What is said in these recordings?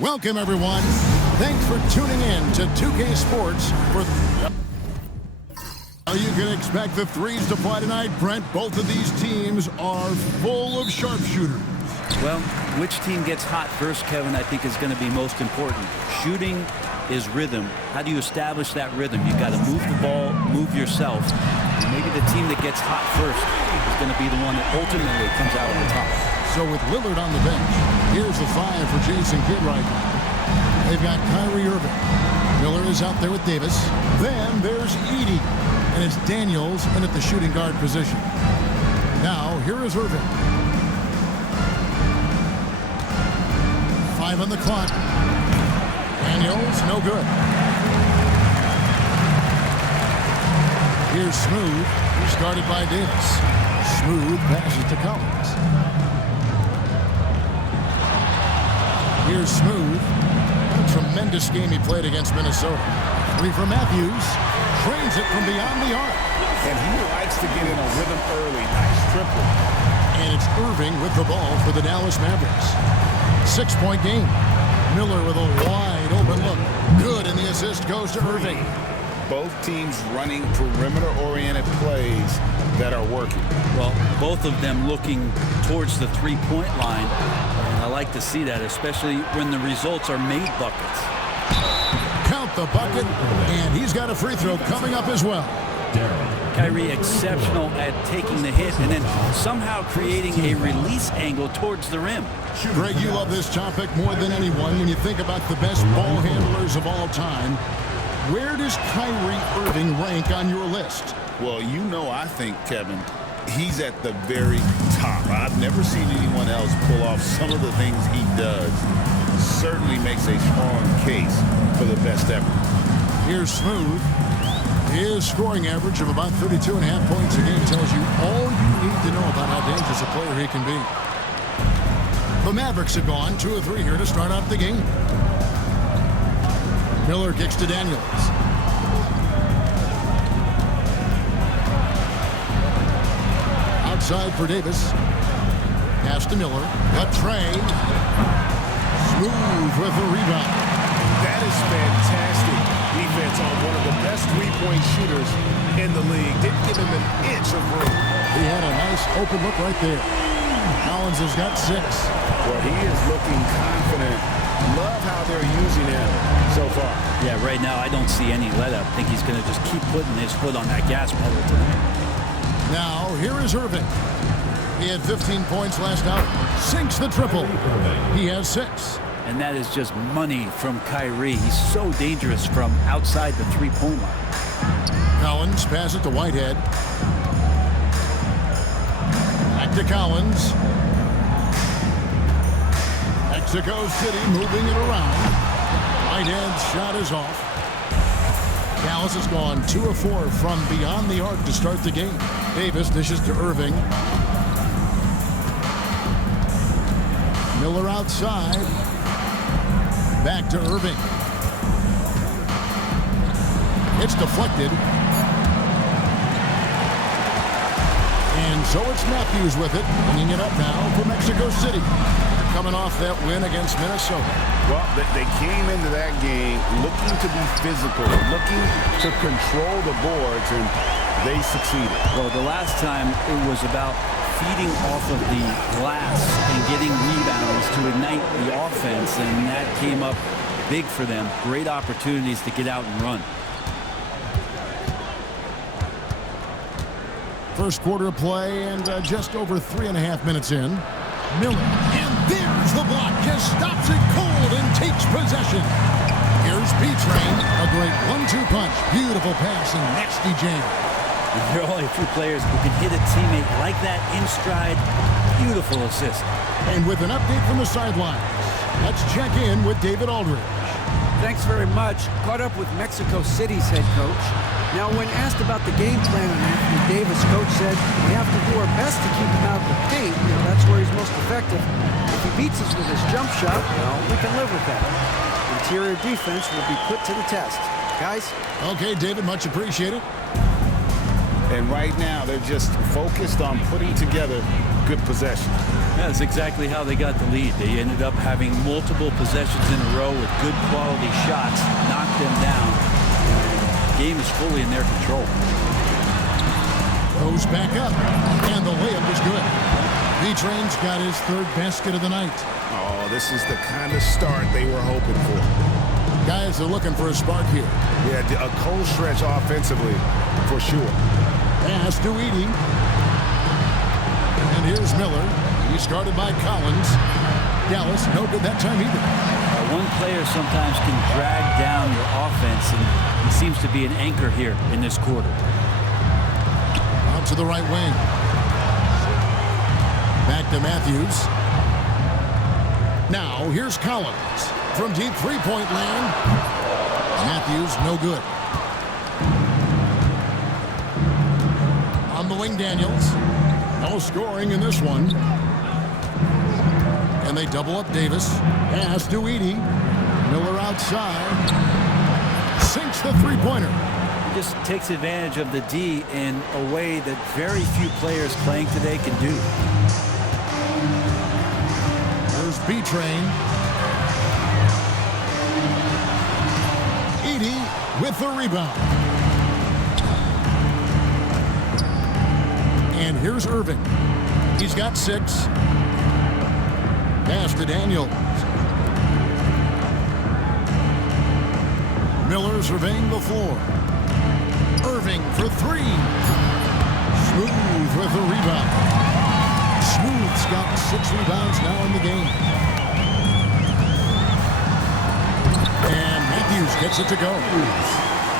Welcome, everyone. Thanks for tuning in to 2K Sports. You can expect the threes to fly tonight, Brent. Both of these teams are full of sharpshooters. Well, which team gets hot first, Kevin, I think is going to be most important. Shooting is rhythm. How do you establish that rhythm? You've got to move the ball, move yourself. And maybe the team that gets hot first is going to be the one that ultimately comes out on the top. So with Lillard on the bench, here's the 5 for Jason Kidd right now. They've got Kyrie Irving. Miller is out there with Davis. Then there's Edey. And it's Daniels in at the shooting guard position. Now, here is Irving. 5 on the clock. Daniels, no good. Here's Smooth, who's guarded by Davis. Smooth passes to Collins. Here's Smooth. What a tremendous game he played against Minnesota. 3 for Matthews. Trains it from beyond the arc. And he likes to get in a rhythm early. Nice triple. And it's Irving with the ball for the Dallas Mavericks. 6-point game. Miller with a wide open look. Good, and the assist goes to Irving. Both teams running perimeter-oriented plays that are working. Well, both of them looking towards the three-point line. And I like to see that, especially when the results are made buckets. Count the bucket, and he's got a free throw coming up as well. Kyrie exceptional at taking the hit and then somehow creating a release angle towards the rim. Greg, you love this topic more than anyone. When you think about the best ball handlers of all time, where does Kyrie Irving rank on your list? Well, you know, I think, Kevin, he's at the very top. I've never seen anyone else pull off some of the things he does. Certainly makes a strong case for the best ever. Here's Smooth. His scoring average of about 32.5 points a game tells you all you need to know about how dangerous a player he can be. The Mavericks have gone 2 of 3 here to start out the game. Miller kicks to Daniels. Outside for Davis. Pass to Miller. A tray. Smooth with the rebound. That is fantastic defense on one of the best three-point shooters in the league. Didn't give him an inch of room. He had a nice open look right there. Collins has got 6. Well, he is looking confident. Love how they're using him so far. Yeah, right now I don't see any let up. I think he's going to just keep putting his foot on that gas pedal tonight. Now, here is Irving. He had 15 points last out. Sinks the triple. He has 6. And that is just money from Kyrie. He's so dangerous from outside the three-point line. Collins passes it to Whitehead. Back to Collins. Mexico City moving it around. Whitehead's shot is off. Dallas has gone 2 of 4 from beyond the arc to start the game. Davis dishes to Irving. Miller outside. Back to Irving. It's deflected. And so it's Matthews with it, bringing it up now for Mexico City. Coming off that win against Minnesota. Well, they came into that game looking to be physical, looking to control the boards, and they succeeded. Well, the last time it was about feeding off of the glass and getting rebounds to ignite the offense, and that came up big for them. Great opportunities to get out and run. First quarter of play, and just over 3.5 minutes in. Miller, and there's the block. Just stops it cold and takes possession. Here's B-Train, a great 1-2 punch. Beautiful pass and nasty jam. There are only a few players who can hit a teammate like that in stride. Beautiful assist. And with an update from the sidelines, let's check in with David Aldridge. Thanks very much. Caught up with Mexico City's head coach. Now, when asked about the game plan on Anthony Davis, coach said we have to do our best to keep him out of the paint. You know, that's where he's most effective. If he beats us with his jump shot, well, we can live with that. Interior defense will be put to the test. Guys? Okay, David, much appreciated. And right now, they're just focused on putting together good possession. That's exactly how they got the lead. They ended up having multiple possessions in a row with good quality shots, knocked them down. The game is fully in their control. Goes back up, and the layup was good. B-Train's got his third basket of the night. Oh, this is the kind of start they were hoping for. Guys are looking for a spark here. Yeah, a cold stretch offensively, for sure. Pass to Edie. And here's Miller. He's guarded by Collins. Dallas, no good that time either. One player sometimes can drag down your offense, and he seems to be an anchor here in this quarter. Out to the right wing. Back to Matthews. Now, here's Collins. From deep three-point land. Matthews, no good. On the wing, Daniels. No scoring in this one. And they double up Davis. Pass to Edie. Miller outside. Sinks the three-pointer. Just takes advantage of the D in a way that very few players playing today can do. There's B-Train. Edie with the rebound. And here's Irving. He's got 6. Pass to Daniels. Miller surveying the floor. Irving for 3. Smooth with the rebound. Smooth's got 6 rebounds now in the game. And Matthews gets it to go.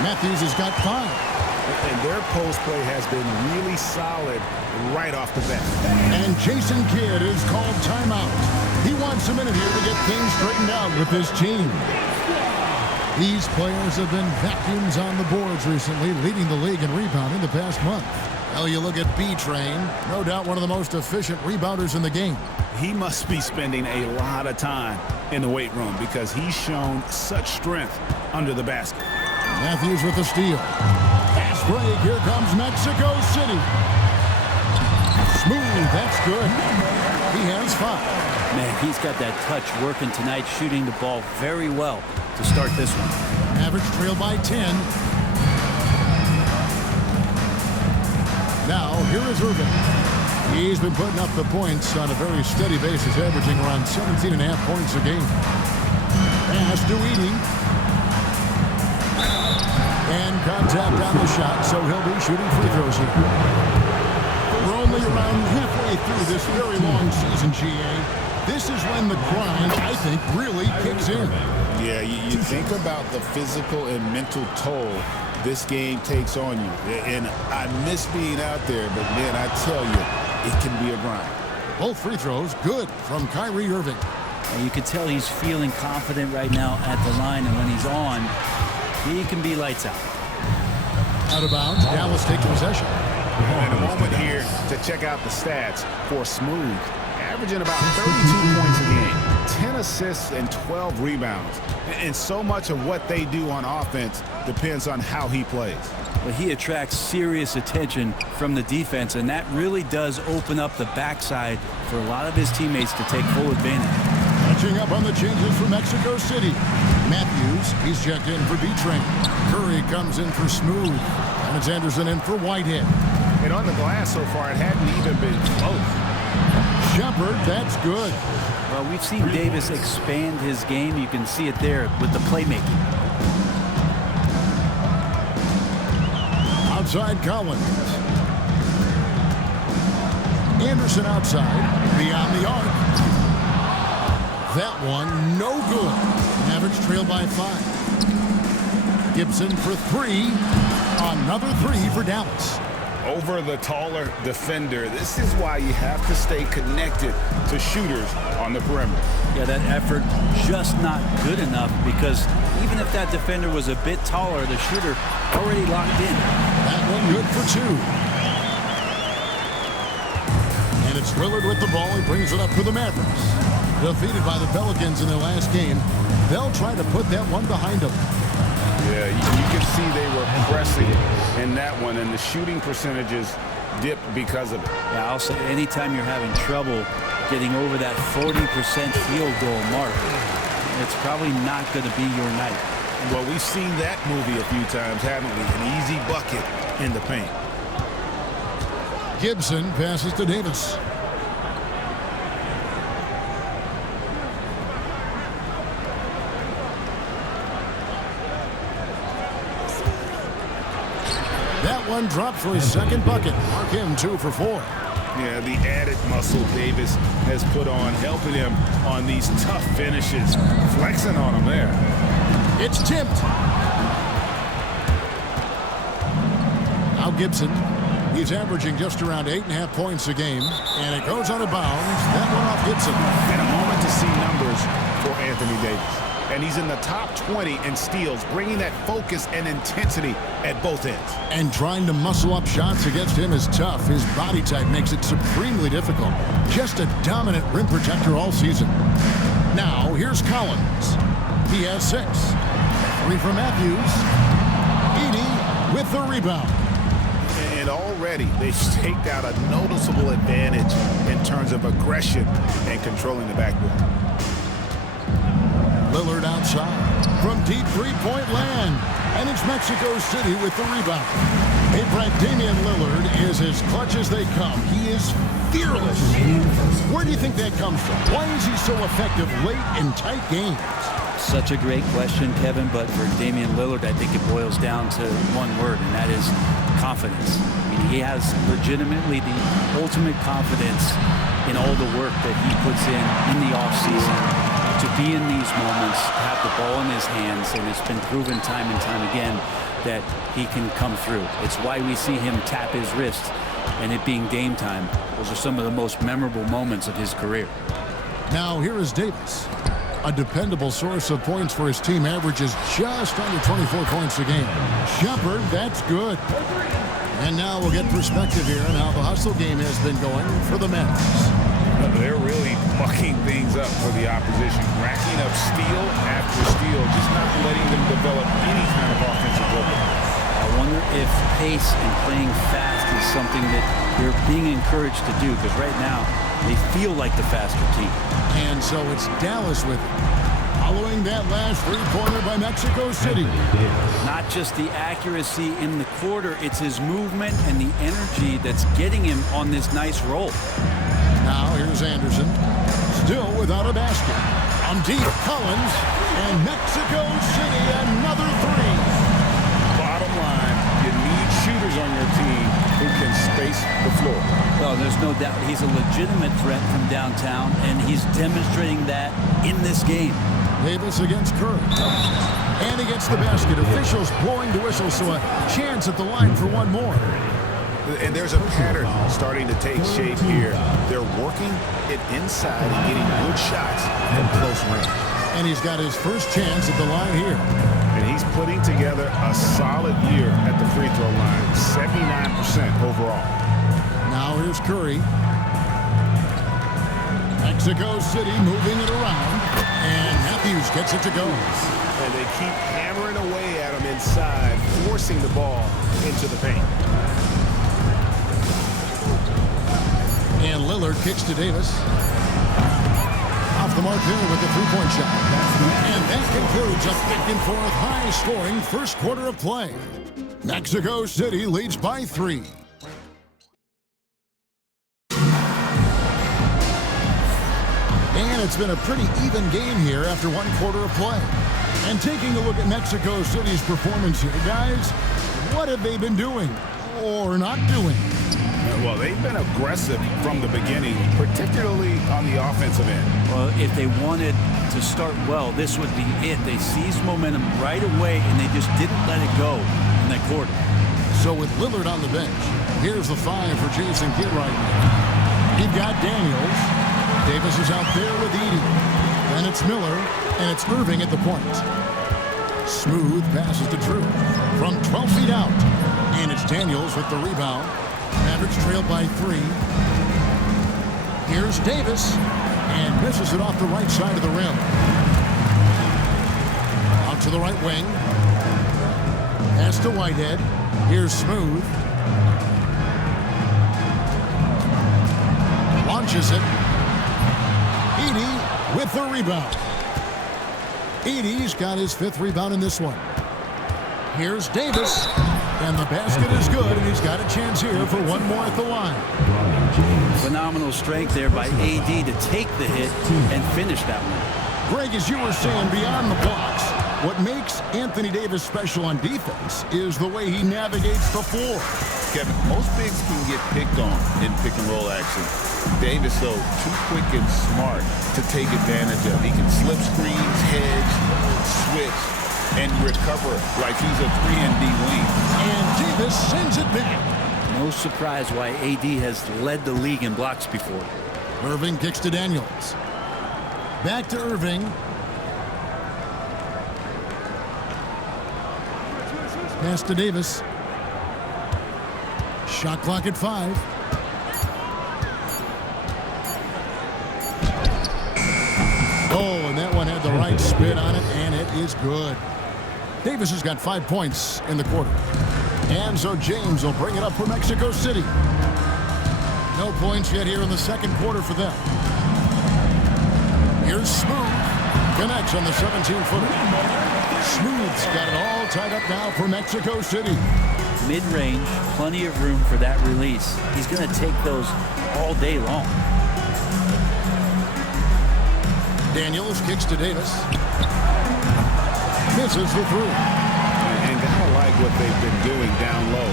Matthews has got 5. And their post play has been really solid right off the bat. And Jason Kidd is called timeout. He wants a minute here to get things straightened out with his team. These players have been vacuums on the boards recently, leading the league in rebounding the past month. Well, you look at B-Train, no doubt one of the most efficient rebounders in the game. He must be spending a lot of time in the weight room because he's shown such strength under the basket. Matthews with the steal. Pass break, here comes Mexico City. Smooth, that's good. He has 5. Man, he's got that touch working tonight, shooting the ball very well to start this one. Average trail by 10. Now, here is Irving. He's been putting up the points on a very steady basis, averaging around 17.5 points a game. Pass to Edie. And contact on the shot, so he'll be shooting free throws here. We're only around halfway through this very long season, GA. This is when the grind, I think, really kicks in. Yeah, you think about the physical and mental toll this game takes on you. And I miss being out there, but man, I tell you, it can be a grind. Both free throws good from Kyrie Irving. And you can tell he's feeling confident right now at the line, and when he's on, he can be lights out. Out of bounds, Dallas takes possession. And a moment here to check out the stats for Smooth. Averaging about 32 points a game, 10 assists and 12 rebounds. And so much of what they do on offense depends on how he plays. Well, he attracts serious attention from the defense, and that really does open up the backside for a lot of his teammates to take full advantage. Catching up on the changes for Mexico City. Matthews, he's checked in for B-Train. Curry comes in for Smooth. And Anderson in for Whitehead. And on the glass so far, it hadn't even been close. Shepard, that's good. Well, we've seen Davis expand his game. You can see it there with the playmaking. Outside Collins. Anderson outside, beyond the arc. That one, no good. Average trail by 5. Gibson for 3. Another 3 for Dallas. Over the taller defender, this is why you have to stay connected to shooters on the perimeter. Yeah, that effort just not good enough, because even if that defender was a bit taller, the shooter already locked in. That one good for 2. And it's Lillard with the ball. He brings it up for the Mavericks. Defeated by the Pelicans in their last game, they'll try to put that one behind them. Yeah, you can see they were pressing in that one, and the shooting percentages dip because of it. Yeah, I'll say anytime you're having trouble getting over that 40% field goal mark, it's probably not going to be your night. Well, we've seen that movie a few times, haven't we? An easy bucket in the paint. Gibson passes to Davis. That one dropped for his second bucket. Mark him 2 for 4. Yeah, the added muscle Davis has put on, helping him on these tough finishes. Flexing on him there. It's tipped. Now Gibson. He's averaging just around 8.5 points a game. And it goes out of bounds. That one off Gibson. And a moment to see numbers for Anthony Davis. And he's in the top 20 in steals, bringing that focus and intensity at both ends. And trying to muscle up shots against him is tough. His body type makes it supremely difficult. Just a dominant rim protector all season. Now, here's Collins. He has 6. 3 for Matthews. Edey with the rebound. And already they've staked out a noticeable advantage in terms of aggression and controlling the backboard. Lillard outside from deep three-point land. And it's Mexico City with the rebound. Hey, Brad, Damian Lillard is as clutch as they come. He is fearless. Where do you think that comes from? Why is he so effective late in tight games? Such a great question, Kevin, but for Damian Lillard, I think it boils down to one word, and that is confidence. I mean, he has legitimately the ultimate confidence in all the work that he puts in the offseason to be in these moments, have the ball in his hands, and it's been proven time and time again that he can come through. It's why we see him tap his wrist, and it being game time. Those are some of the most memorable moments of his career. Now here is Davis. A dependable source of points for his team, averages just under 24 points a game. Shepard, that's good. And now we'll get perspective here on how the hustle game has been going for the Mets. They're really mucking things up for the opposition, racking up steal after steal, just not letting them develop any kind of offensive rhythm. I wonder if pace and playing fast is something that they're being encouraged to do, because right now they feel like the faster team. And so it's Dallas with it. Following that last three-pointer by Mexico City. Not just the accuracy in the quarter, it's his movement and the energy that's getting him on this nice roll. Now here's Anderson, still without a basket. On deep, Collins, and Mexico City, another 3. Bottom line, you need shooters on your team who can space the floor. Well, there's no doubt he's a legitimate threat from downtown, and he's demonstrating that in this game. Davis against Curry. And he gets the basket. Officials blowing the whistle, so a chance at the line for one more. And there's a pattern starting to take shape here. They're working it inside and getting good shots from close range. And he's got his first chance at the line here. And he's putting together a solid year at the free throw line, 79% overall. Now here's Curry. Mexico City moving it around. And Matthews gets it to go. And they keep hammering away at him inside, forcing the ball into the paint. And Lillard kicks to Davis. Off the mark here with the three-point shot. And that concludes a back-and-forth high-scoring first quarter of play. Mexico City leads by 3. And it's been a pretty even game here after one quarter of play. And taking a look at Mexico City's performance here, guys, what have they been doing or not doing? Well, they've been aggressive from the beginning, particularly on the offensive end. Well, if they wanted to start well, this would be it. They seized momentum right away, and they just didn't let it go in that quarter. So with Lillard on the bench, here's the 5 for Jason Kidd right now. You've got Daniels. Davis is out there with Edey. Then it's Miller, and it's Irving at the point. Smooth passes to Drew from 12 feet out. And it's Daniels with the rebound. Mavericks trailed by 3. Here's Davis, and misses it off the right side of the rim. Out to the right wing. Pass to Whitehead. Here's Smooth. launches it. Edey with the rebound. Edey's got his 5th rebound in this one. Here's Davis. And the basket is good, and he's got a chance here for one more at the line. Phenomenal strength there by AD to take the hit and finish that one. Greg, as you were saying, beyond the blocks, what makes Anthony Davis special on defense is the way he navigates the floor. Kevin, most bigs can get picked on in pick-and-roll action. Davis, though, too quick and smart to take advantage of. He can slip screens, hedge, switch, and recover like he's a 3-and-D wing. And Davis sends it back. No surprise why AD has led the league in blocks before. Irving kicks to Daniels. Back to Irving. Pass to Davis. Shot clock at 5. Oh, and that one had the right spin on it, and it is good. Davis has got 5 points in the quarter. And so James will bring it up for Mexico City. No points yet here in the second quarter for them. Here's Smooth. Connects on the 17-footer. Smooth's got it all tied up now for Mexico City. Mid-range, plenty of room for that release. He's going to take those all day long. Daniels kicks to Davis. Misses the through. And I like what they've been doing down low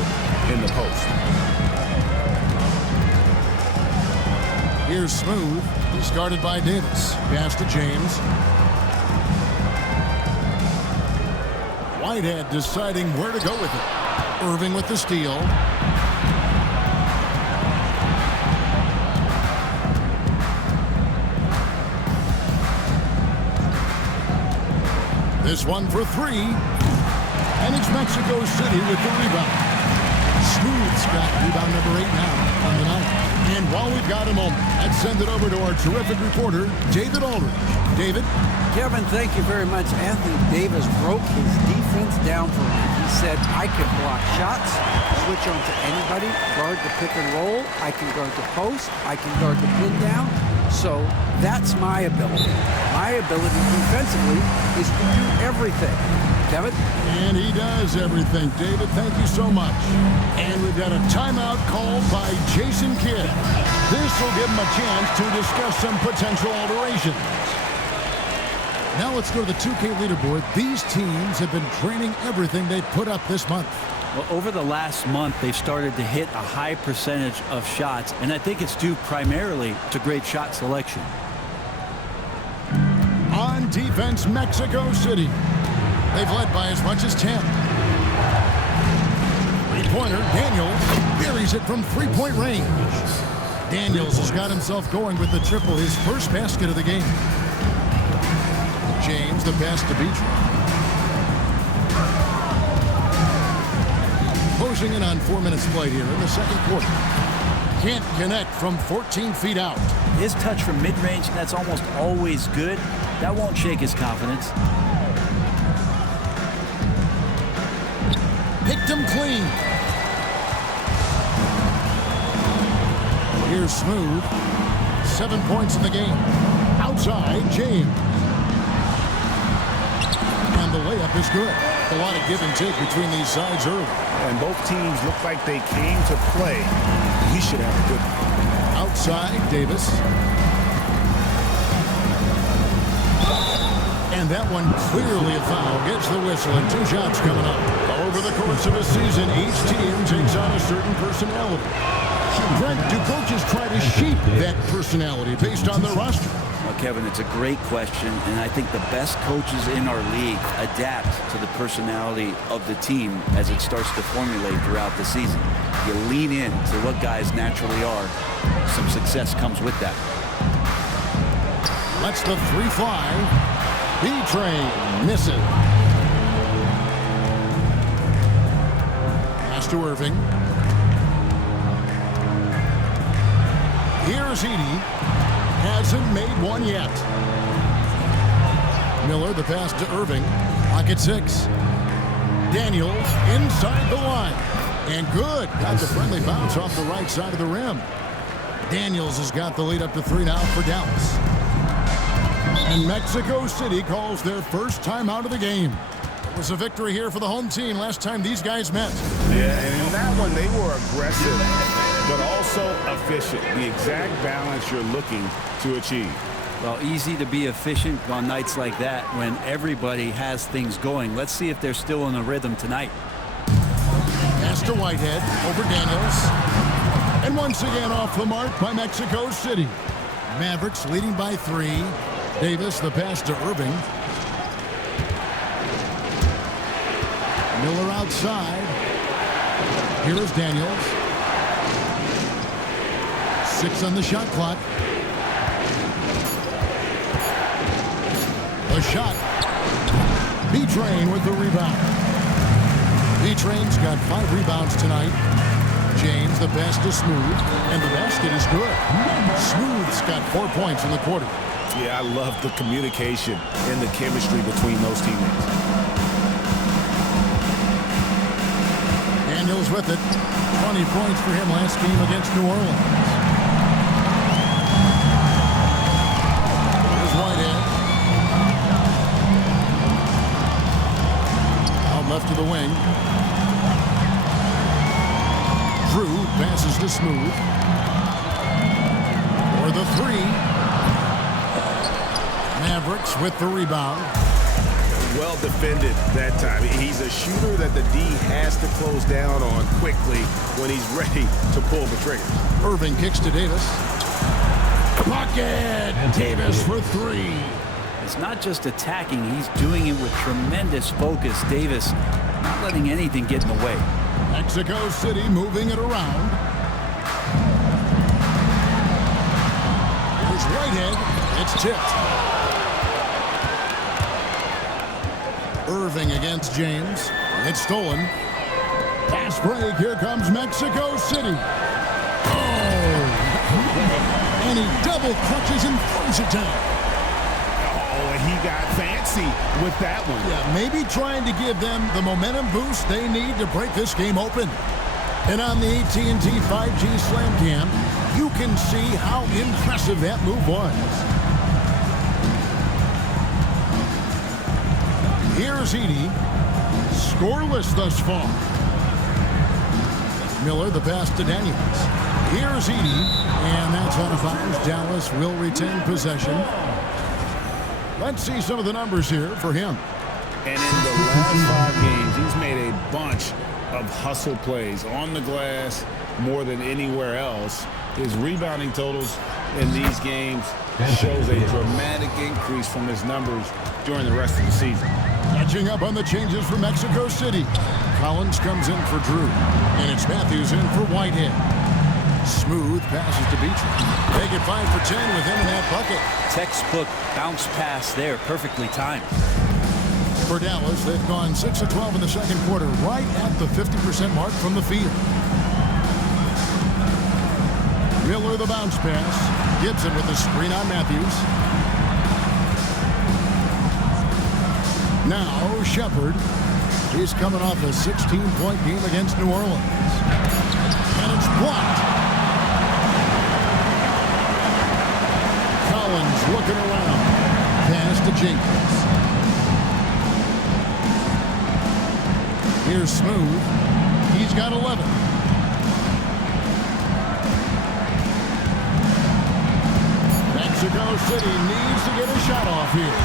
in the post. Here's Smooth. He's guarded by Davis. Pass to James. Whitehead deciding where to go with it. Irving with the steal. This one for 3. And it's Mexico City with the rebound. Smooth's got rebound number 8 now on the night. And while we've got a moment, let's send it over to our terrific reporter, David Aldridge. David? Kevin, thank you very much. Anthony Davis broke his defense down for me. He said, I can block shots, switch on to anybody, guard the pick and roll, I can guard the post, I can guard the pin down. So that's my ability. My ability defensively is to do everything. Kevin? And he does everything. David, thank you so much. And we've got a timeout called by Jason Kidd. This will give him a chance to discuss some potential alterations. Now let's go to the 2K leaderboard. These teams have been training everything they put up this month. Well, over the last month, they've started to hit a high percentage of shots, and I think it's due primarily to great shot selection. On defense, Mexico City. They've led by as much as 10. Three-pointer, Daniels buries it from three-point range. Daniels has got himself going with the triple, his first basket of the game. James, the pass to Beach. Closing in on 4 minutes played here in the second quarter. Can't connect from 14 feet out. His touch from mid-range, that's almost always good. That won't shake his confidence. Picked him clean. Here's Smooth. 7 points in the game. Outside, James. And the layup is good. A lot of give and take between these sides early. And both teams look like they came to play. We should have a good one. Outside, Davis. And that one clearly a foul. Gets the whistle and 2 shots coming up. Over the course of a season, each team takes on a certain personality. Greg, do coaches try to shape that personality based on their roster? Well, Kevin, it's a great question, and I think the best coaches in our league adapt to the personality of the team as it starts to formulate throughout the season. You lean in to what guys naturally are. Some success comes with that. Lets the 3 fly. B-Train misses. Pass to Irving. Here's Edey. Hasn't made one yet. Miller, the pass to Irving. Pocket 6. Daniels inside the line. And good. Got the friendly bounce off the right side of the rim. Daniels has got the lead up to 3 now for Dallas. And Mexico City calls their first time out of the game. It was a victory here for the home team last time these guys met. Yeah, and in that one, they were aggressive, but also efficient. The exact balance you're looking to achieve. Well, easy to be efficient on nights like that when everybody has things going. Let's see if they're still in a rhythm tonight. Pass to Whitehead over Daniels. And once again off the mark by Mexico City. Mavericks leading by 3. Davis, the pass to Irving. Miller outside. Here is Daniels. 6 on the shot clock. A shot. B-Train with the rebound. B-Train's got 5 rebounds tonight. James, the pass to Smooth, and the basket is good. Smooth's got 4 points in the quarter. Yeah, I love the communication and the chemistry between those teammates. Daniels with it. 20 points for him last game against New Orleans. Here's Whitehead. Out left to the wing. Drew passes to Smooth. For the 3. Mavericks with the rebound. Well defended that time. He's a shooter that the D has to close down on quickly when he's ready to pull the trigger. Irving kicks to Davis. Bucket! Davis for 3. It's not just attacking. He's doing it with tremendous focus. Davis not letting anything get in the way. Mexico City moving it around. Here's Whitehead. It's tipped. Irving against James. It's stolen. Pass break. Here comes Mexico City. Oh! And he double clutches and throws it down. Oh, and he got fancy with that one. Yeah, maybe trying to give them the momentum boost they need to break this game open. And on the AT&T 5G Slam Cam, you can see how impressive that move was. Here's Edey. Scoreless thus far. Miller, the pass to Daniels. Here's Edey. And that's out of bounds. Dallas will retain possession. Let's see some of the numbers here for him. And in the last 5 games, he's made a bunch of hustle plays on the glass more than anywhere else. His rebounding totals in these games shows a dramatic increase from his numbers during the rest of the season. Catching up on the changes for Mexico City. Collins comes in for Drew. And it's Matthews in for Whitehead. Smooth passes to Beach. Make it 5 for 10 with him in that bucket. Textbook bounce pass there, perfectly timed. For Dallas, they've gone 6 of 12 in the second quarter, right at the 50% mark from the field. Miller the bounce pass. Gibson with the screen on Matthews. Now Shepard. He's coming off a 16-point game against New Orleans. And it's blocked. Collins looking around. Pass to Jenkins. Here's Smooth. He's got 11. Mexico City needs to get a shot off here.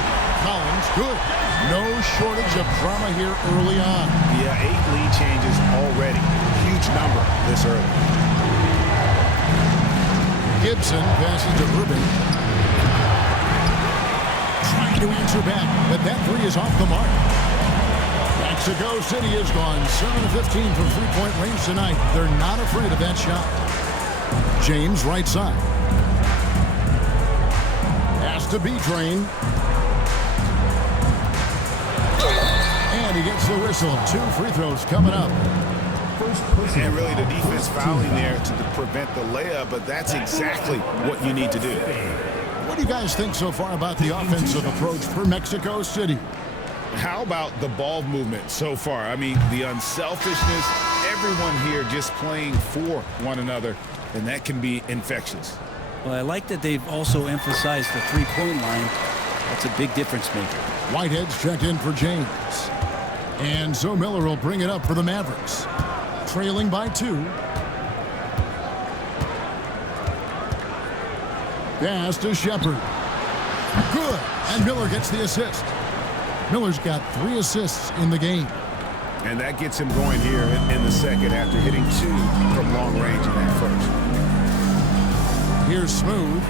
Collins, good. No shortage of drama here early on. Yeah, 8 lead changes already. Huge number this early. Gibson passes to Irving. Trying to answer back, but that 3 is off the mark. Mexico City has gone 7 of 15 from three-point range tonight. They're not afraid of that shot. James right side. Pass to B-Train. And he gets the whistle. 2 free throws coming up. And really the defense fouling there to prevent the layup, but that's exactly what you need to do. What do you guys think so far about the offensive approach for Mexico City? How about the ball movement so far? I mean, the unselfishness, everyone here just playing for one another. and that can be infectious. Well, I like that they've also emphasized the three-point line. That's a big difference maker. Whitehead's checked in for James. And so Miller will bring it up for the Mavericks. Trailing by 2. Pass to Shepard. Good. And Miller gets the assist. Miller's got 3 assists in the game. And that gets him going here in the second after hitting 2 from long range in that first. Here's Smooth.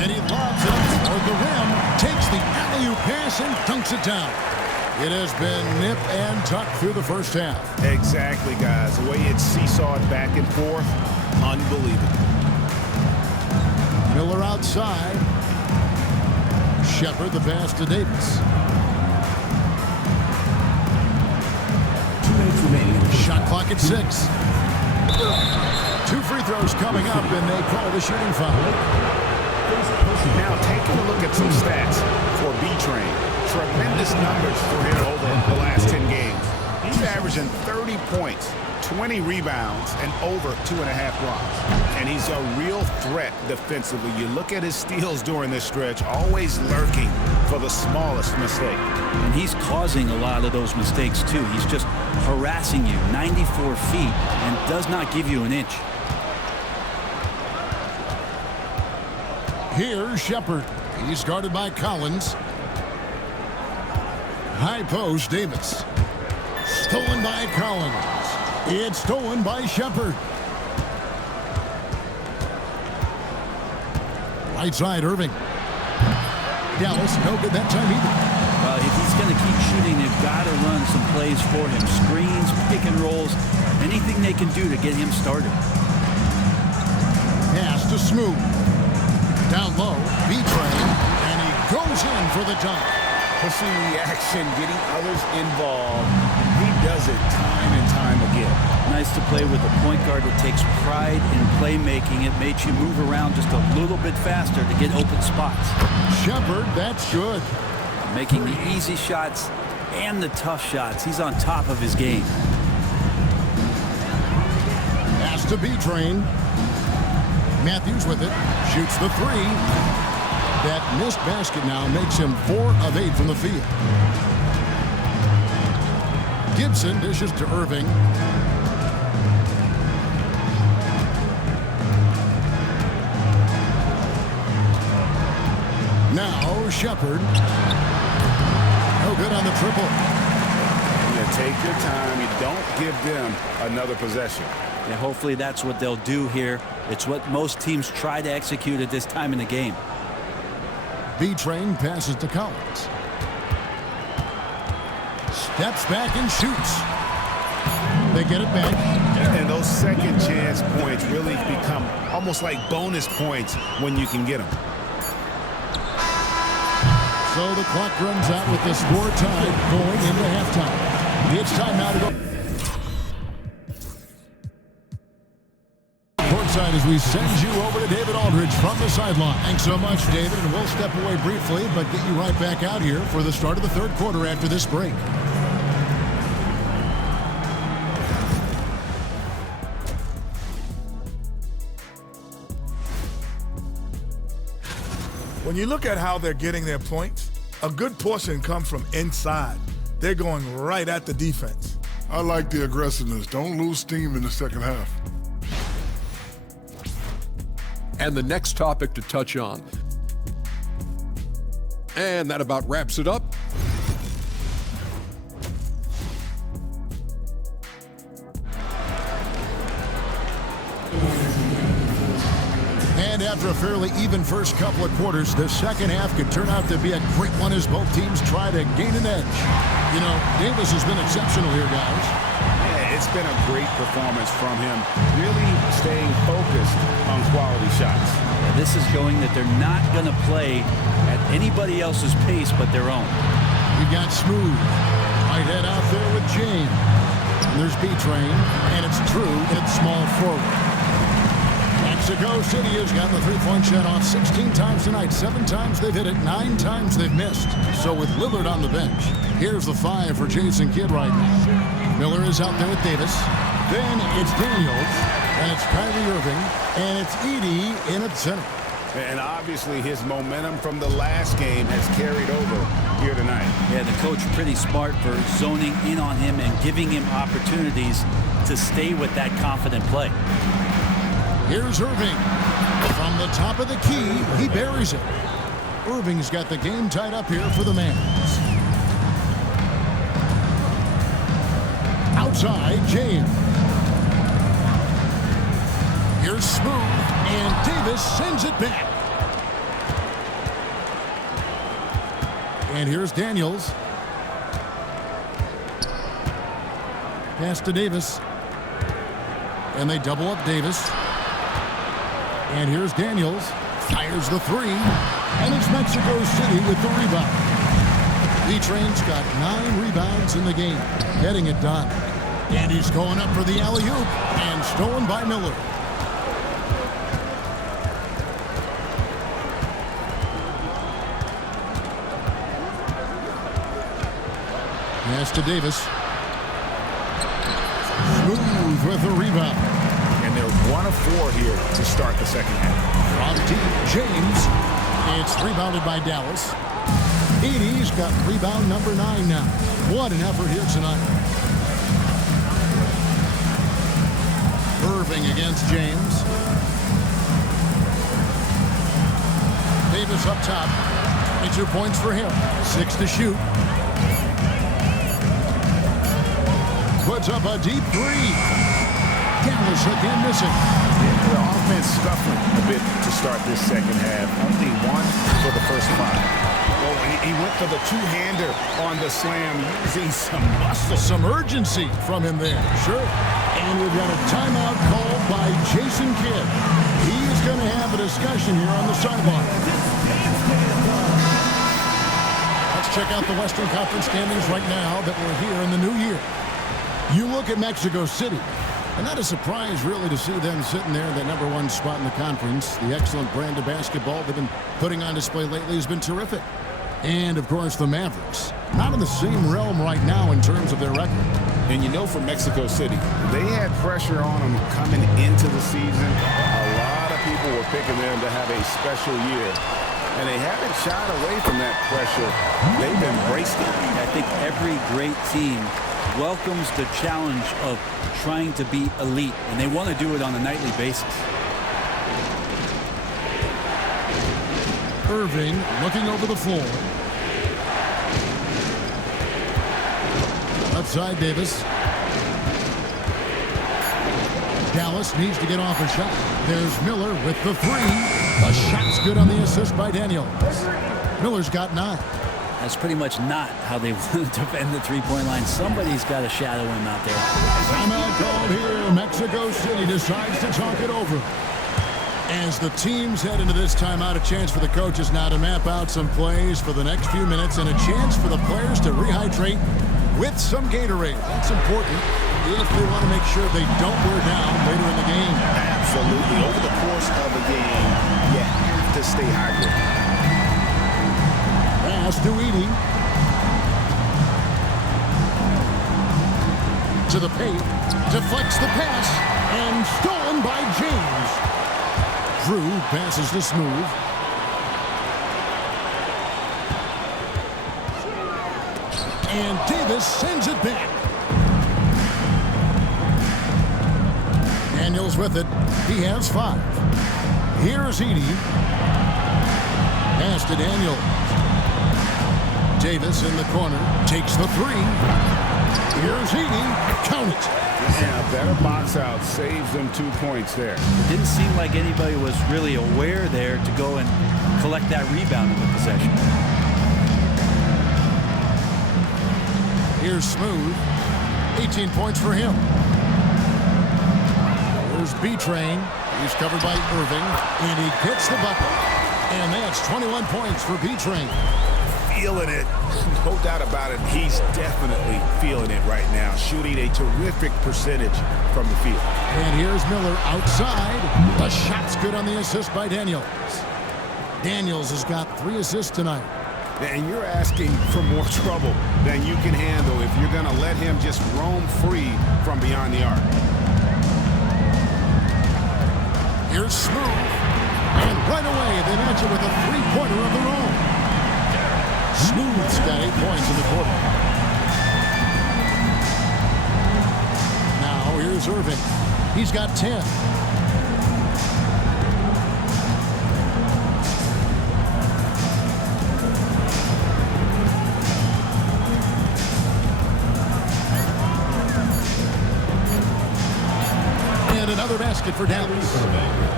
And he lobs it toward the rim, takes the alley-oop pass and dunks it down. It has been nip and tuck through the first half. Exactly, guys. The way it's seesawed back and forth, unbelievable. Miller outside. Shepard the pass to Davis. Shot clock at 6. 2 free throws coming up, and they call the shooting foul. Now taking a look at some stats for B-Train. Tremendous numbers for him over the last 10 games. He's averaging 30 points, 20 rebounds, and over 2.5 blocks. And he's a real threat defensively. You look at his steals during this stretch, always lurking for the smallest mistake. And he's causing a lot of those mistakes, too. He's just harassing you 94 feet and does not give you an inch. Here's Shepard. He's guarded by Collins. High post, Davis. Stolen by Collins. It's stolen by Shepard. Right side, Irving. Dallas, no good that time either. If he's going to keep shooting, they've got to run some plays for him. Screens, pick and rolls, anything they can do to get him started. Pass to Smooth. Down low, B-Train, and he goes in for the dunk. Pushing the action, getting others involved. He does it time and time again. Nice to play with a point guard that takes pride in playmaking. It makes you move around just a little bit faster to get open spots. Shepard, that's good. Making the easy shots and the tough shots. He's on top of his game. Pass to B-Train. Matthews with it. Shoots the 3. That missed basket now makes him 4 of 8 from the field. Gibson dishes to Irving. Now Shepard. No good on the triple. You take your time. You don't give them another possession. Yeah, hopefully that's what they'll do here. It's what most teams try to execute at this time in the game. B-Train passes to Collins. Steps back and shoots. They get it back. And those second chance points really become almost like bonus points when you can get them. So the clock runs out with the score tied going into halftime. It's time now to go. Courtside as we send you over to David Aldridge from the sideline. Thanks so much, David, and we'll step away briefly, but get you right back out here for the start of the third quarter after this break. When you look at how they're getting their points, a good portion comes from inside. They're going right at the defense. I like the aggressiveness. Don't lose steam in the second half. And the next topic to touch on. And that about wraps it up. And after a fairly even first couple of quarters, the second half could turn out to be a great one as both teams try to gain an edge. You know, Davis has been exceptional here, guys. Yeah, it's been a great performance from him, really staying focused on quality shots. This is showing that they're not going to play at anybody else's pace but their own. You've got Smooth. Whitehead out there with James. And there's B-Train, and it's Drew at small forward. Back Mexico City has gotten the three-point shot off 16 times tonight. 7 times they've hit it, 9 times they've missed. So with Lillard on the bench, here's the 5 for Jason Kidd right now. Miller is out there with Davis. Then it's Daniels, and it's Kyrie Irving, and it's Edey in at center. And obviously his momentum from the last game has carried over here tonight. Yeah, the coach pretty smart for zoning in on him and giving him opportunities to stay with that confident play. Here's Irving. From the top of the key, he buries it. Irving's got the game tied up here for the Mavs. Outside, James. Here's Smooth, and Davis sends it back. And here's Daniels. Pass to Davis. And they double up Davis. And here's Daniels. Fires the 3. And it's Mexico City with the rebound. B-Train's got 9 rebounds in the game, getting it done. And he's going up for the alley-oop, and stolen by Miller. Pass to Davis. Smooth with the rebound. And they're 1 of 4 here to start the second half. From deep, James. It's rebounded by Dallas. Edey's got rebound number 9 now. What an effort here tonight. Irving against James. Davis up top. 22 points for him. 6 to shoot. Puts up a deep 3. Dallas again missing. The offense scuffling a bit to start this second half. Only 1 for the first 5. Oh, he went for the two-hander on the slam, using some muscle. Some urgency from him there. Sure. And we've got a timeout called by Jason Kidd. He's going to have a discussion here on the sideline. Let's check out the Western Conference standings right now that we're here in the new year. You look at Mexico City, and not a surprise really to see them sitting there in that number 1 spot in the conference. The excellent brand of basketball they've been putting on display lately has been terrific. And, of course, the Mavericks, not in the same realm right now in terms of their record. And you know, for Mexico City, they had pressure on them coming into the season. A lot of people were picking them to have a special year. And they haven't shied away from that pressure. They've embraced it. I think every great team welcomes the challenge of trying to be elite, and they want to do it on a nightly basis. Irving looking over the floor. Left side, Davis. Dallas needs to get off a shot. There's Miller with the 3. The shot's good on the assist by Daniel. Miller's got 9. That's pretty much not how they want to defend the three-point line. Somebody's got to shadow him out there. Timeout called here. Mexico City decides to talk it over. As the teams head into this timeout, a chance for the coaches now to map out some plays for the next few minutes and a chance for the players to rehydrate with some Gatorade. That's important if they want to make sure they don't wear down later in the game. Absolutely. Over the course of a game, you have to stay hydrated. Pass to Edey. To the paint. Deflects the pass. And stolen by James. Drew passes to Smooth. And Davis sends it back. Daniels with it. He has 5. Here's Edey. Pass to Daniels. Davis in the corner, takes the 3. Here's Edey, count it. And a better box out saves them 2 points there. It didn't seem like anybody was really aware there to go and collect that rebound in the possession. Here's Smooth, 18 points for him. There's B-Train, he's covered by Irving, and he gets the bucket. And that's 21 points for B-Train. feeling it. No doubt about it. He's definitely feeling it right now, shooting a terrific percentage from the field. And here's Miller outside. The shot's good on the assist by Daniels. Daniels has got 3 assists tonight. And you're asking for more trouble than you can handle if you're going to let him just roam free from beyond the arc. Here's Smooth. And right away, they match it with a three-pointer of their own. Smooth's got 8 points in the quarter. Now here's Irving. He's got 10. And another basket for Dallas.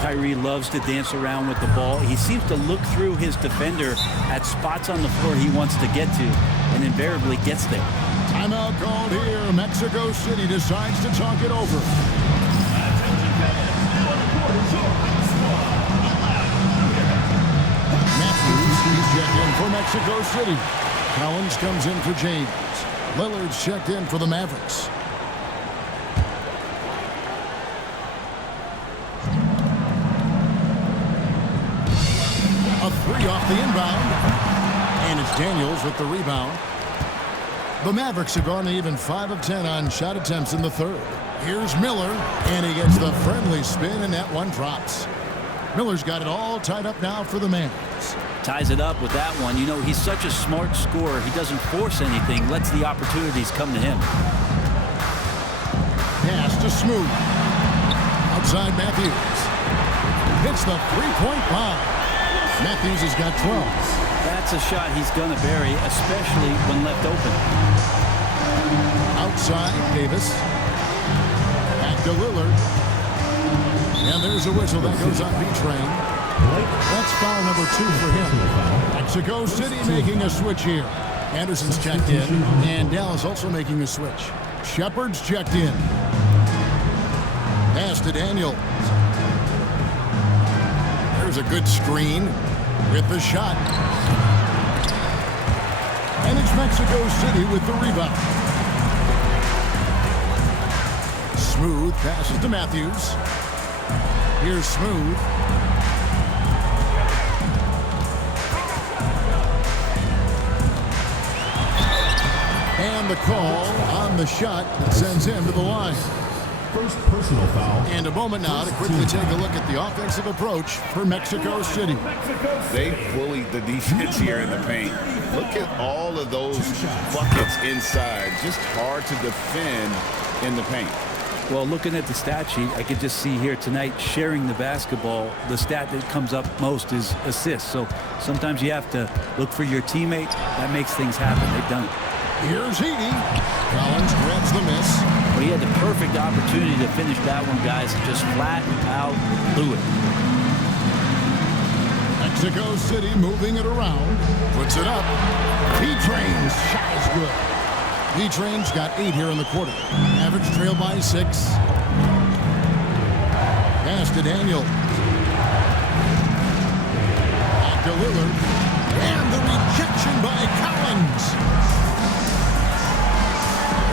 Kyrie loves to dance around with the ball. He seems to look through his defender at spots on the floor he wants to get to, and invariably gets there. Timeout called here. Mexico City decides to talk it over. Matthews, he's checked in for Mexico City. Collins comes in for James. Lillard's checked in for the Mavericks. A 3 off the inbound. And it's Daniels with the rebound. The Mavericks have gone even 5 of 10 on shot attempts in the third. Here's Miller, and he gets the friendly spin, and that one drops. Miller's got it all tied up now for the Mavs. Ties it up with that one. You know, he's such a smart scorer. He doesn't force anything, lets the opportunities come to him. Pass to Smooth. Outside Matthews. Hits the three-point bomb. Matthews has got 12. That's a shot he's going to bury, especially when left open. Outside Davis. Back to Lillard. And there's a whistle that goes on B-Train. That's foul number 2 for him. Mexico City making a switch here. Anderson's checked in, and Dallas also making a switch. Shepard's checked in. Pass to Daniels. There's a good screen with the shot. And it's Mexico City with the rebound. Smooth passes to Matthews. Here's Smooth. And the call on the shot that sends him to the line. First personal foul. And a moment now to quickly take a look at the offensive approach for Mexico City. They bullied the defense here in the paint. Look at all of those buckets inside. Just hard to defend in the paint. Well, looking at the stat sheet, I could just see here tonight sharing the basketball. The stat that comes up most is assists. So sometimes you have to look for your teammate. That makes things happen. They've done it. Here's Heaney. Collins grabs the miss. Well, he had the perfect opportunity to finish that one, guys. Just flat out blew it. Mexico City moving it around. Puts it up. B-Train's shot is good. B-Train's got 8 here in the quarter. Average trail by 6. Pass to Daniel. Back to Lillard. And the rejection by Collins.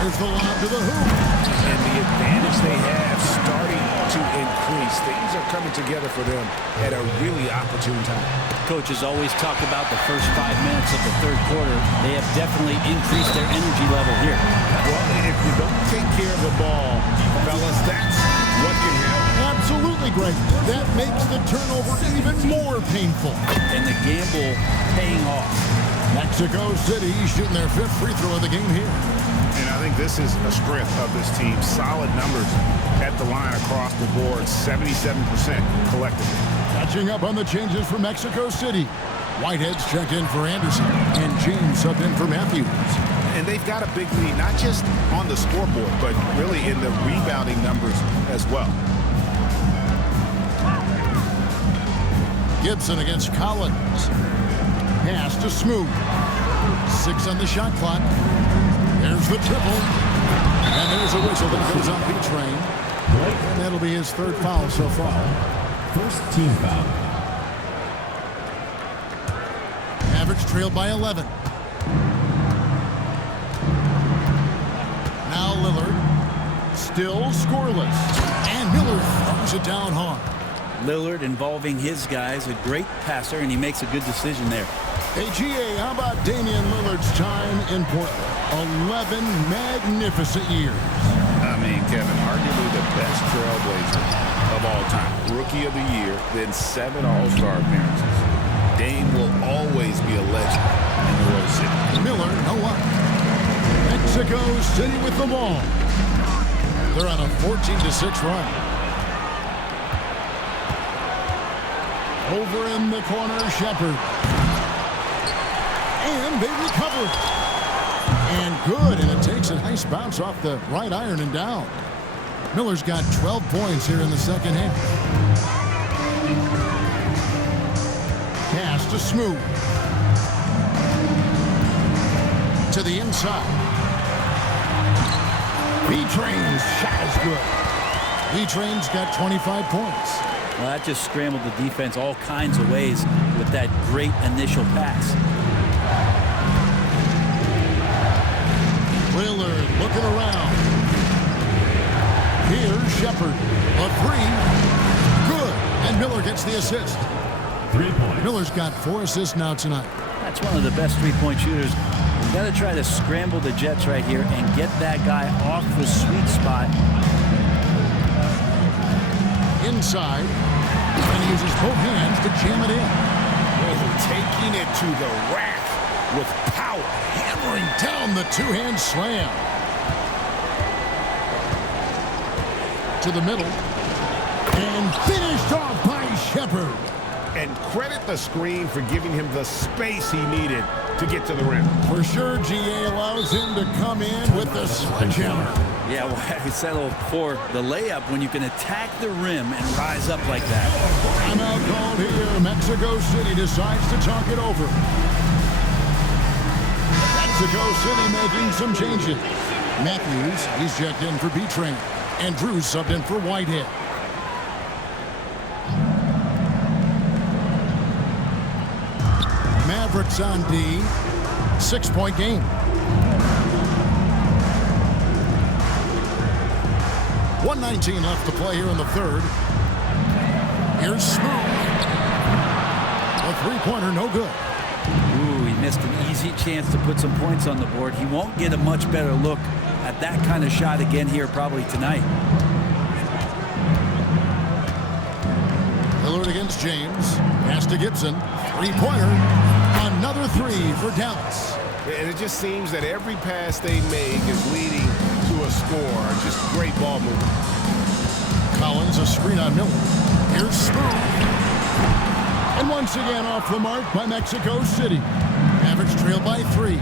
There's the lob to the hoop. And the advantage they have starting to increase. Things are coming together for them at a really opportune time. Coaches always talk about the first 5 minutes of the third quarter. They have definitely increased their energy level here. Well, if you don't take care of the ball, fellas, that's what can happen. Absolutely, Greg. That makes the turnover even more painful. And the gamble paying off. Mexico City shooting their 5th free throw of the game here. And I think this is a strength of this team. Solid numbers at the line across the board, 77% collectively. Catching up on the changes for Mexico City. Whitehead's checked in for Anderson, and James subbed in for Matthews. And they've got a big lead, not just on the scoreboard, but really in the rebounding numbers as well. Gibson against Collins. Pass to Smooth. 6 on the shot clock. There's the triple. And there's a whistle that goes on B-Train. And that'll be his 3rd foul so far. First team foul. Mavericks trailed by 11. still scoreless. And Miller throws it down hard. Lillard involving his guys, a great passer, and he makes a good decision there. Hey, GA, how about Damian Lillard's time in Portland? 11 magnificent years. I mean, Kevin, arguably the best trailblazer of all time. Rookie of the year, then 7 All-Star appearances. Dame will always be a legend in the Rose City. Miller, no one. Mexico City with the ball. They're on a 14-6 run. Over in the corner, Shepherd. And they recover. And good, and it takes a nice bounce off the right iron and down. Miller's got 12 points here in the second half. Pass to Smooth. To the inside. B-Train's shot is good. B-Train's got 25 points. Well, that just scrambled the defense all kinds of ways with that great initial pass. Lillard looking around. Here's Shepherd. A three. Good. And Miller gets the assist. 3 points. Miller's got 4 assists now tonight. That's one of the best three-point shooters. You've got to try to scramble the Jets right here and get that guy off the sweet spot. Inside. And he uses both hands to jam it in. Oh, taking it to the rack with power. Hammering down the two-hand slam. To the middle. And finished off by Shepherd. And credit the screen for giving him the space he needed to get to the rim. For sure, GA allows him to come in with the sledgehammer. Yeah, well, I settled for the layup when you can attack the rim and rise up like that. Timeout called here. Mexico City decides to talk it over. Mexico City making some changes. Matthews, he's checked in for B-Train. And Drew's subbed in for Whitehead. Mavericks on D. 6-point game. 1:19 left to play here in the third. Here's Smooth. A three-pointer, no good. Ooh, he missed an easy chance to put some points on the board. He won't get a much better look at that kind of shot again here probably tonight. Lillard against James. Pass to Gibson. Three-pointer. Another three for Dallas. And it just seems that every pass they make is leading to a score. Just great ball movement. Collins, a screen on Miller. Here's Smooth. And once again off the mark by Mexico City. Mavericks trail by 3.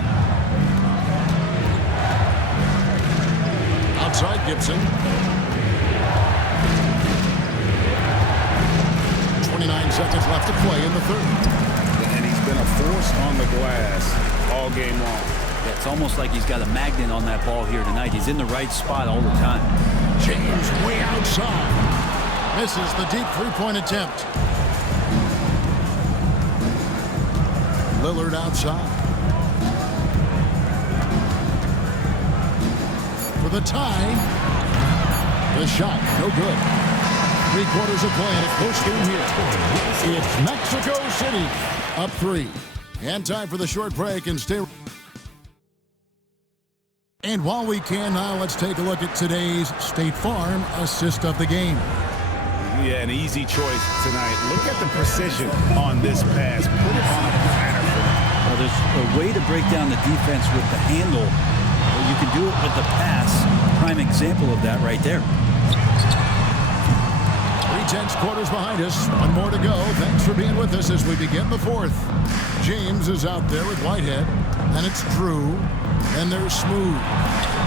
Outside Gibson. 29 seconds left to play in the third. And he's been a force on the glass all game long. Yeah, it's almost like he's got a magnet on that ball here tonight. He's in the right spot all the time. James way outside. Misses the deep three-point attempt. Lillard outside. For the tie. The shot, no good. 3/4 of play and a close game here. It's Mexico City up 3. And time for the short break and stay. And while we can now, let's take a look at today's State Farm assist of the game. Yeah, an easy choice tonight. Look at the precision on this pass. Put it on a platter. Well, there's a way to break down the defense with the handle. Well, you can do it with the pass. Prime example of that right there. 3/10 quarters behind us. One more to go. Thanks for being with us as we begin the fourth. James is out there with Whitehead. And it's Drew. And there's Smooth.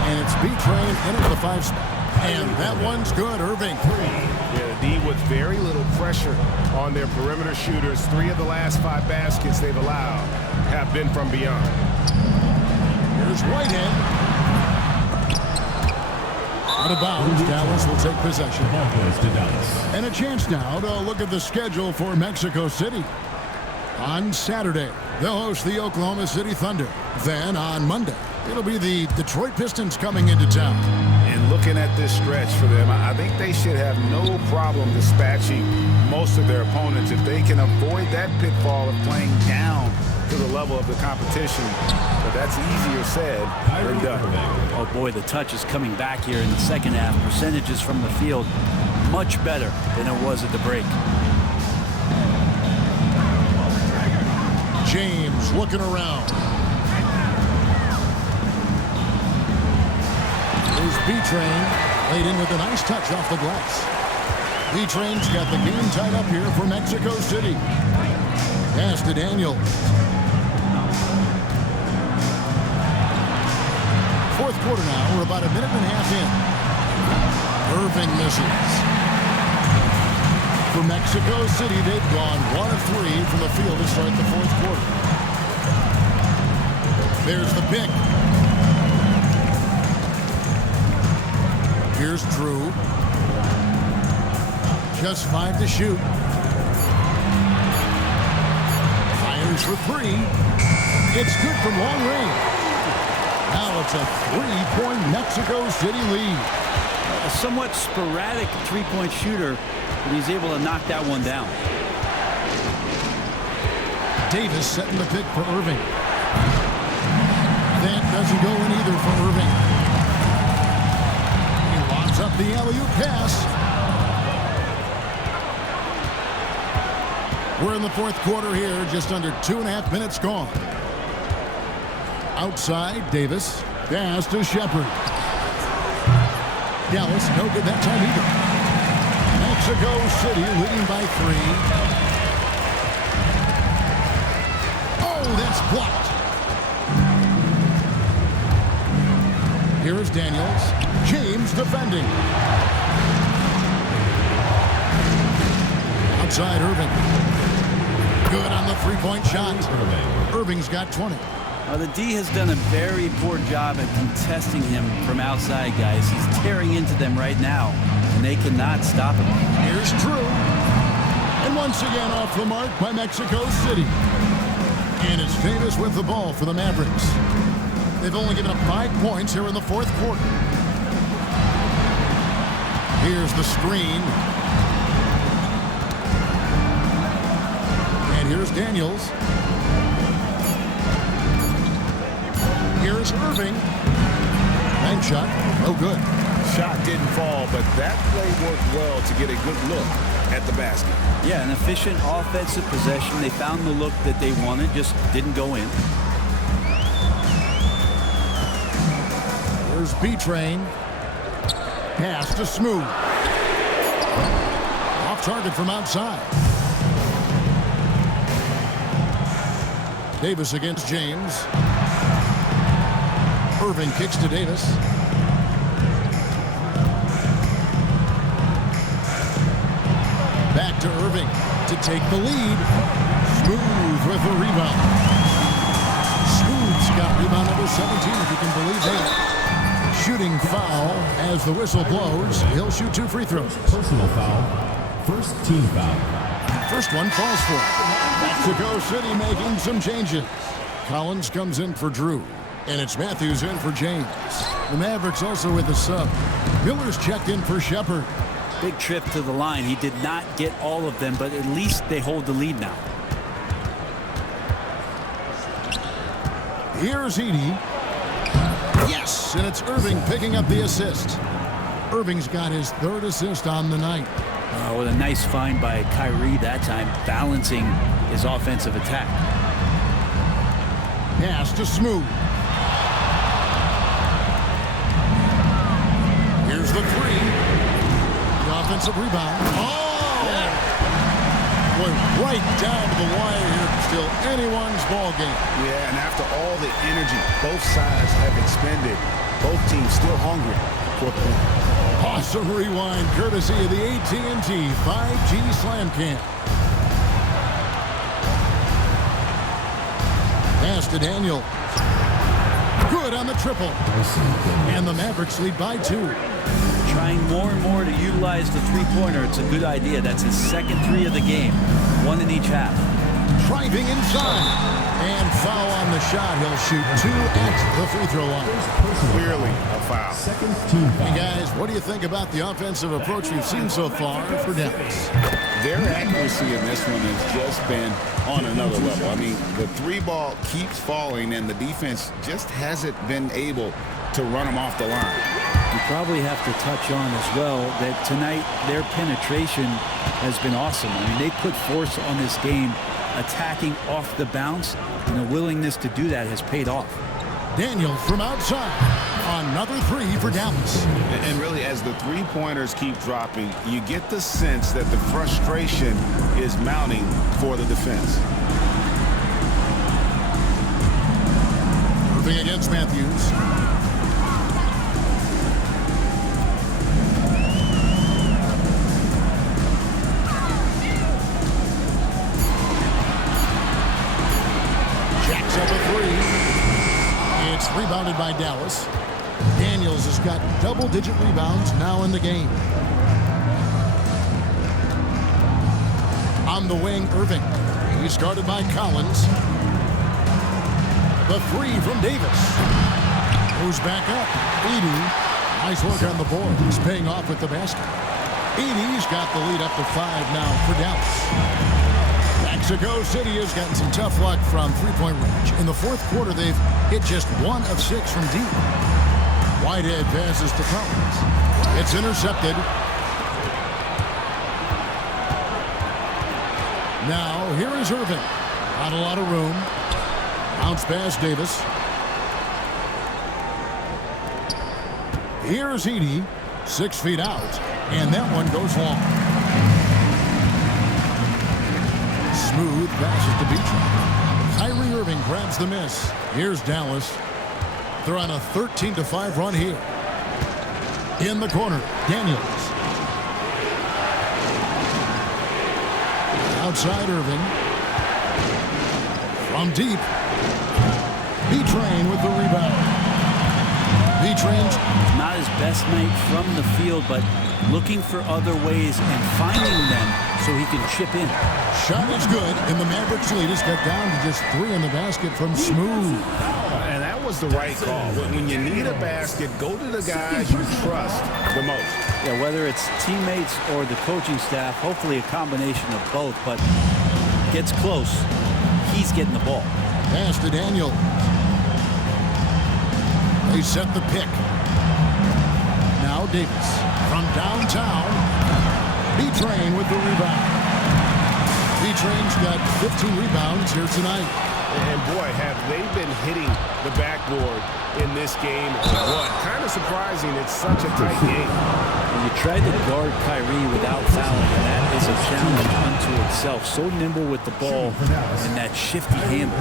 And it's B-Train into the 5 spot. And that one's good. Irving. Yeah, the D with very little pressure on their perimeter shooters. 3 of the last 5 baskets they've allowed have been from beyond. Here's Whitehead. Out of bounds. Dallas will take possession. Ball goes to Dallas. And a chance now to look at the schedule for Mexico City. On Saturday, they'll host the Oklahoma City Thunder. Then on Monday, it'll be the Detroit Pistons coming into town. And And looking at this stretch for them, I think they should have no problem dispatching most of their opponents if they can avoid that pitfall of playing down to the level of the competition. But that's easier said than done. Oh boy, the touch is coming back here in the second half. Percentages from the field much better than it was at the break. James looking around. Here's B-Train, laid in with a nice touch off the glass. B-Train's got the game tied up here for Mexico City. Pass to Daniels. Fourth quarter now. We're about a minute and a half in. Irving misses. For Mexico City, they've gone 1 of 3 from the field to start the fourth quarter. There's the pick. Here's Drew. Just 5 to shoot. Fires for 3. It's good from long range. Now it's a 3-point Mexico City lead. A somewhat sporadic three-point shooter, but he's able to knock that one down. Davis setting the pick for Irving. That doesn't go in either for Irving. He lobs up the alley-oop pass. We're in the fourth quarter here, just under 2.5 minutes gone. Outside, Davis. Pass to Shepard. Dallas, no good that time either. Mexico City leading by 3. Oh, that's blocked. Here is Daniels. James defending. Outside Irving. Good on the three-point shot. Irving's got 20. The D has done a very poor job at contesting him from outside, guys. He's tearing into them right now, and they cannot stop him. Here's Drew. And once again off the mark by Mexico City. And it's Davis with the ball for the Mavericks. They've only given up 5 points here in the fourth quarter. Here's the screen. And here's Daniels. Here's Irving. Bank shot. No good. Shot didn't fall, but that play worked well to get a good look at the basket. Yeah, an efficient offensive possession. They found the look that they wanted, just didn't go in. Here's B-Train. Pass to Smooth. Off target from outside. Davis against James. Irving kicks to Davis. Back to Irving to take the lead. Smooth with the rebound. Smooth's got rebound number 17, if you can believe that. Shooting foul as the whistle blows. He'll shoot 2 free throws. Personal foul. First team foul. First one falls for. Mexico City making some changes. Collins comes in for Drew. And it's Matthews in for James. The Mavericks also with a sub. Miller's checked in for Shepard. Big trip to the line. He did not get all of them, but at least they hold the lead now. Here's Edey. Yes, and it's Irving picking up the assist. Irving's got his 3rd assist on the night. Oh, with a nice find by Kyrie that time, balancing his offensive attack. Pass to Smooth. Here's the 3. The offensive rebound. Oh! Boy, right down to the wire here. Still anyone's ball game. Yeah, and after all the energy both sides have expended, both teams still hungry for the win. Awesome rewind courtesy of the AT&T 5G Slam Cam. Pass to Daniel. Good on the triple. And the Mavericks lead by 2. Trying more and more to utilize the three-pointer. It's a good idea. That's his second 3 of the game. 1 in each half. driving inside. And foul on the shot. He'll shoot 2 at the free throw line. Clearly a foul. Second team foul. Hey guys, what do you think about the offensive approach we've seen so far for Dallas? Their accuracy in this one has just been on another level. I mean, the 3-ball keeps falling, and the defense just hasn't been able to run them off the line. You probably have to touch on as well that tonight their penetration has been awesome. I mean, they put force on this game, attacking off the bounce, and the willingness to do that has paid off. Daniel from outside. Another 3 for Dallas. And really, as the three-pointers keep dropping, you get the sense that the frustration is mounting for the defense. Moving against Matthews. Jacks up a 3. It's rebounded by Dallas. Daniels has got double-digit rebounds now in the game. On the wing, Irving. He's guarded by Collins. The 3 from Davis. Moves back up. Edey. Nice work on the board. He's paying off with the basket. Edey's got the lead up to 5 now for Dallas. Mexico City has gotten some tough luck from three-point range. In the fourth quarter, they've hit just 1 of 6 from deep. Whitehead passes to Collins. It's intercepted. Now, here is Irving. Not a lot of room. Bounce pass, Davis. Here's Edey. 6 feet out. And that one goes long. Smooth passes to Beach. Kyrie Irving grabs the miss. Here's Dallas. They're on a 13-5 run here. In the corner, Daniels. Outside Irving. From deep. B-Train with the rebound. B-Train's not his best night from the field, but looking for other ways and finding them so he can chip in. Shot is good, and the Mavericks lead has got down to just 3 in the basket from Smooth. And that was the right call. When you need a basket, go to the guys you trust the most. Yeah, whether it's teammates or the coaching staff, hopefully a combination of both, but gets close. He's getting the ball. Pass to Daniel. They set the pick. Now Davis from downtown. B-Train with the rebound. B-Train's got 15 rebounds here tonight. And boy, have they been hitting the backboard in this game or what? Kind of surprising. It's such a tight game. You tried to guard Kyrie without fouling, and that is a challenge unto itself. So nimble with the ball and that shifty handle.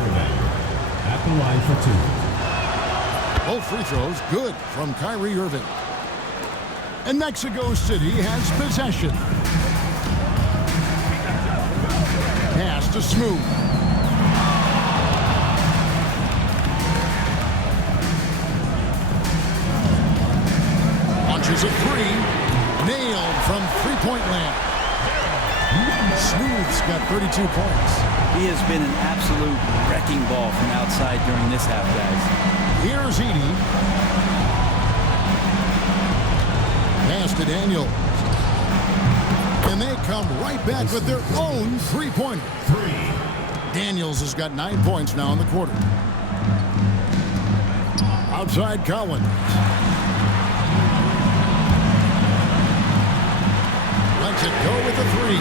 At the line for 2. Both free throws good from Kyrie Irving. And Mexico City has possession. Pass to Smooth. Launches a 3. Nailed from three-point land. Smooth's got 32 points. He has been an absolute wrecking ball from outside during this half, guys. Here's Edey. Pass to Daniel. And they come right back with their own three-pointer. Daniels has got 9 points now in the quarter. Outside Collins. Lets it go with the 3.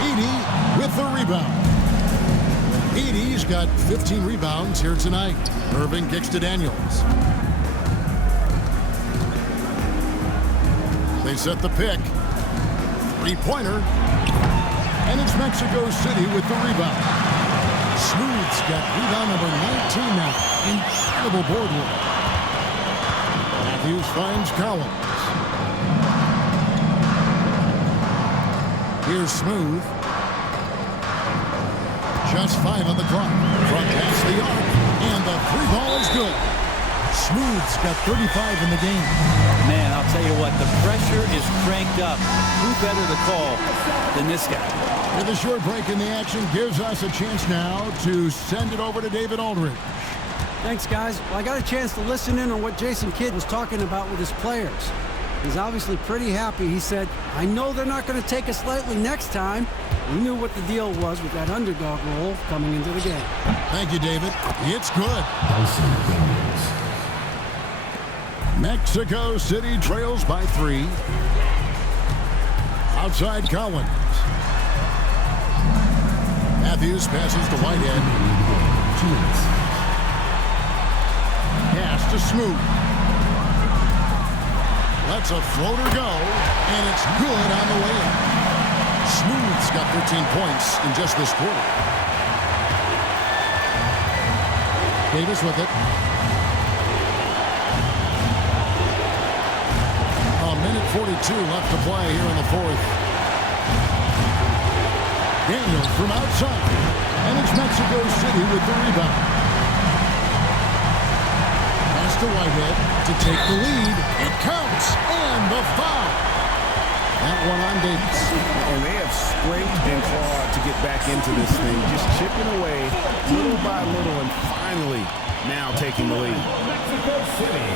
Edey with the rebound. Edey's got 15 rebounds here tonight. Irving kicks to Daniels. They set the pick. Three-pointer. And it's Mexico City with the rebound. Smooth's got rebound number 19 now. Incredible board work. Matthews finds Collins. Here's Smooth. Just 5 on the clock. From past the arc. And the 3-ball is good. Smooth's got 35 in the game. Man, I'll tell you what, the pressure is cranked up. Who better to call than this guy? With a short break in the action gives us a chance now to send it over to David Aldridge. Thanks, guys. Well, I got a chance to listen in on what Jason Kidd was talking about with his players. He's obviously pretty happy. He said, I know they're not going to take us lightly next time. We knew what the deal was with that underdog role coming into the game. Thank you, David. It's good. Mexico City trails by 3. Outside Collins. Matthews passes to Whitehead. Pass to Smoot. Lets a floater go, and it's good on the way in. Smoot's got 13 points in just this quarter. Davis with it. A minute 42 left to play here in the fourth. Daniels from outside, and it's Mexico City with the rebound. Pass to Whitehead to take the lead. It counts, and the foul. That one on Davis. And they have scraped and clawed to get back into this thing, just chipping away little by little, and finally now taking the lead. Mexico City,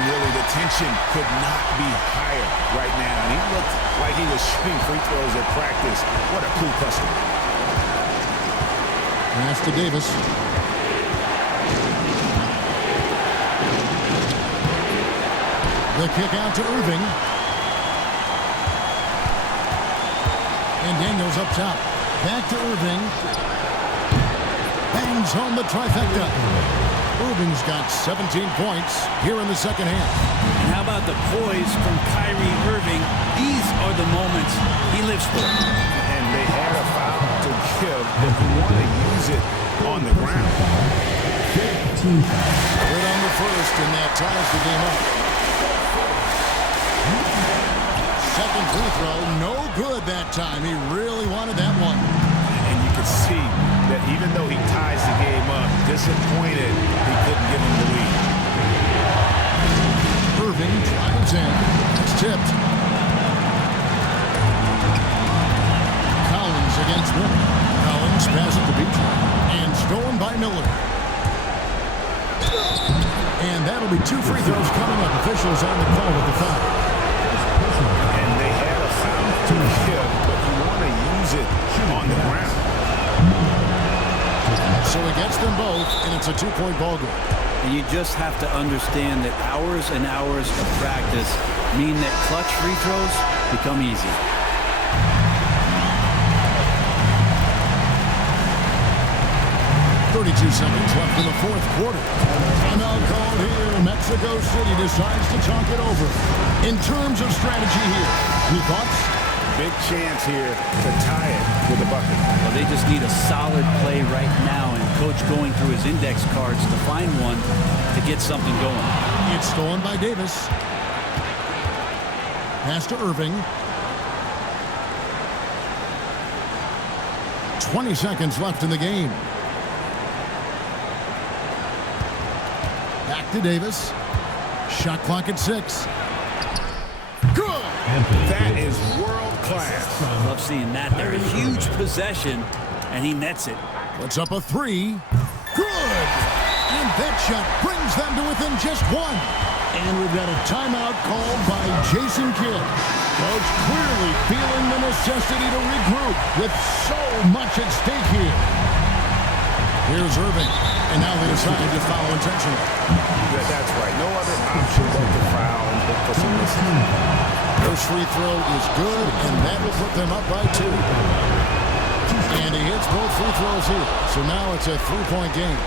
And really, the tension could not be higher right now. And he looked like he was shooting free throws at practice. What a cool customer. Pass to Davis. The kick out to Irving. And Daniels up top. Back to Irving. Bangs home the trifecta. Irving's got 17 points here in the second half. And how about the poise from Kyrie Irving? These are the moments he lives for. And they had a foul to give, but you want to use it on the ground. Good on the first, and that ties the game up. Second free throw, no good that time. He really wanted that one. And you can see that even though he ties the game up, disappointed he couldn't give him the lead. Irving drives in. It's tipped. Collins against Miller. Collins passes to Beachler. And stolen by Miller. And that'll be 2 free throws coming up. Officials on the call with the foul. And they had a foul to give, but you want to use it on the ground. So he gets them both, and it's a 2-point ball game. And you just have to understand that hours and hours of practice mean that clutch free throws become easy. .32 seconds left in the fourth quarter. Timeout called here. Mexico City decides to talk it over. In terms of strategy here, any thoughts? Big chance here to tie it with a bucket. Well, they just need a solid play right now, and Coach going through his index cards to find one to get something going. It's stolen by Davis. Pass to Irving. 20 seconds left in the game. Back to Davis. Shot clock at 6. Good! That is world class. I love seeing that there. A huge possession, and he nets it. Puts up a 3. Good! And that shot brings them to within just 1. And we've got a timeout called by Jason Kidd. Coach clearly feeling the necessity to regroup with so much at stake here. Here's Irving. And now they decide to foul intentionally. That's right. No other option but to foul and look for some missing. First free throw is good, and that will put them up by 2. And he hits both free throws here. So now it's a 3-point game.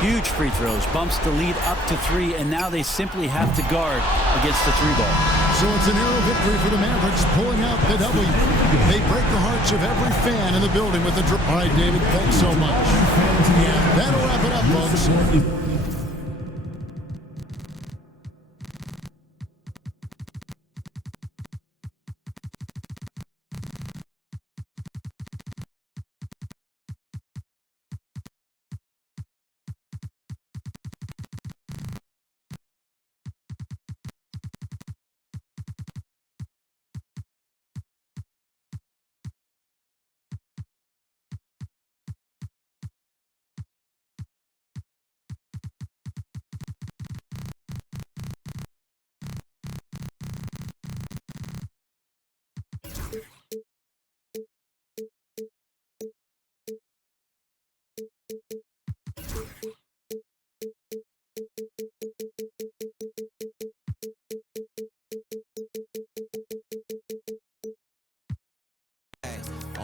Huge free throws, bumps the lead up to 3, and now they simply have to guard against the 3-ball. So it's an narrow victory for the Mavericks, pulling out the W. They break the hearts of every fan in the building with the dribble. All right, David, thanks so much. Yeah, that'll wrap it up, folks.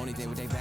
only thing with they back.